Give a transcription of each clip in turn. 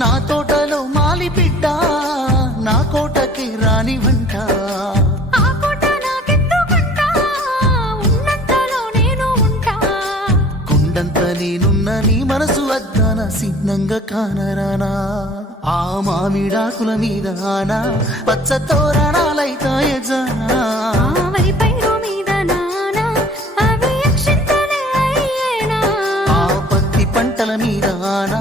నా తోటలో మాలి పిట్ట నా కోటకి రాని వంట కొండంత నేనున్న నీ మనసు అద్దాన సిన్నంగా కానరానా ఆ మామిడాకుల మీద ఆనా పచ్చ తోరణాలైతాయ జానా ఆ పత్తి పంటల మీద ఆనా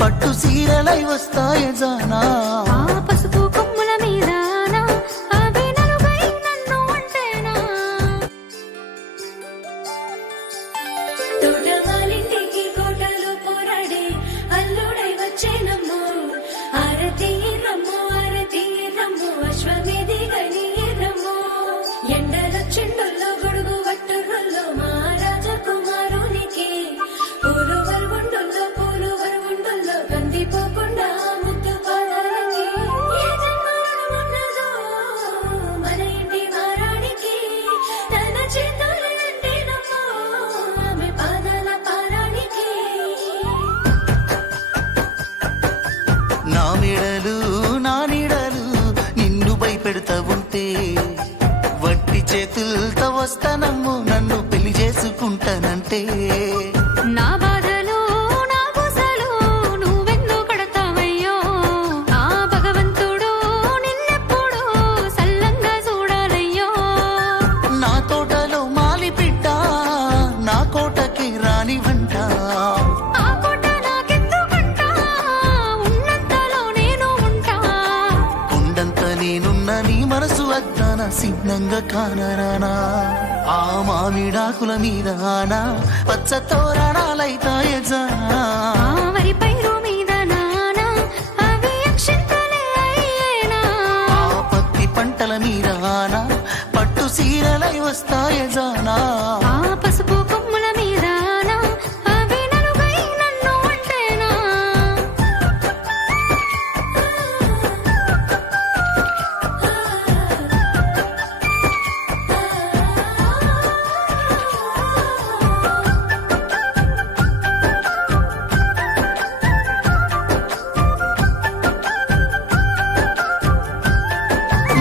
పట్టు సీరలై వస్తాయ జానా పసుపు కొమ్ముల మీద నా మెడలు నా నీడలు నిన్ను భయపెడతా ఉంటే వట్టి చేతులతో వస్తానమ్ము నన్ను పెళ్లి చేసుకుంటానంటే నా బాధలు నా పూసలు నువ్వెందు కడతావయ్యో ఆ భగవంతుడు నిన్నెప్పుడు సల్లంగా చూడాలయ్యో నా తోటలో మాలి పిట్ట నా కోటకి రాని వంట నేనున్న నీ మనసు అద్దాన సిన్నంగా కానరానా ఆ మామిడాకుల మీద ఆనా పచ్చ తోరణాలైతాయ జానా వరి పైరు మీద నానా అవి అక్షింతలే అయ్యేనా ఆ పత్తి పంటల మీద ఆనా పట్టు సీరలై వస్తాయ జానా పసుపు కొమ్ముల మీద అవి నలుగై నన్ను అంటేనా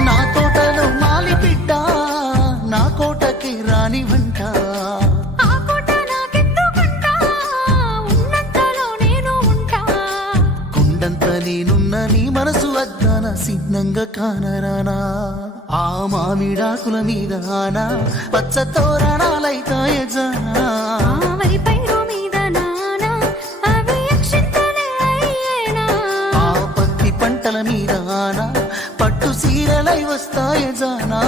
నా తోటలో మాలి పిట్ట నా కోటకి రాని వంట కొండంత నేనున్న నీ మనసు అద్దాన సిన్నంగా కానరానా ఆ మామిడాకుల మీద ఆనా పచ్చ తోరణాలైతాయ జానా వరి పైరు మీద నానా అవి అక్షింతలే అయ్యేనా ఆ పత్తి పంటల మీద ఆనా పట్టు సీరలై వస్తాయ జానా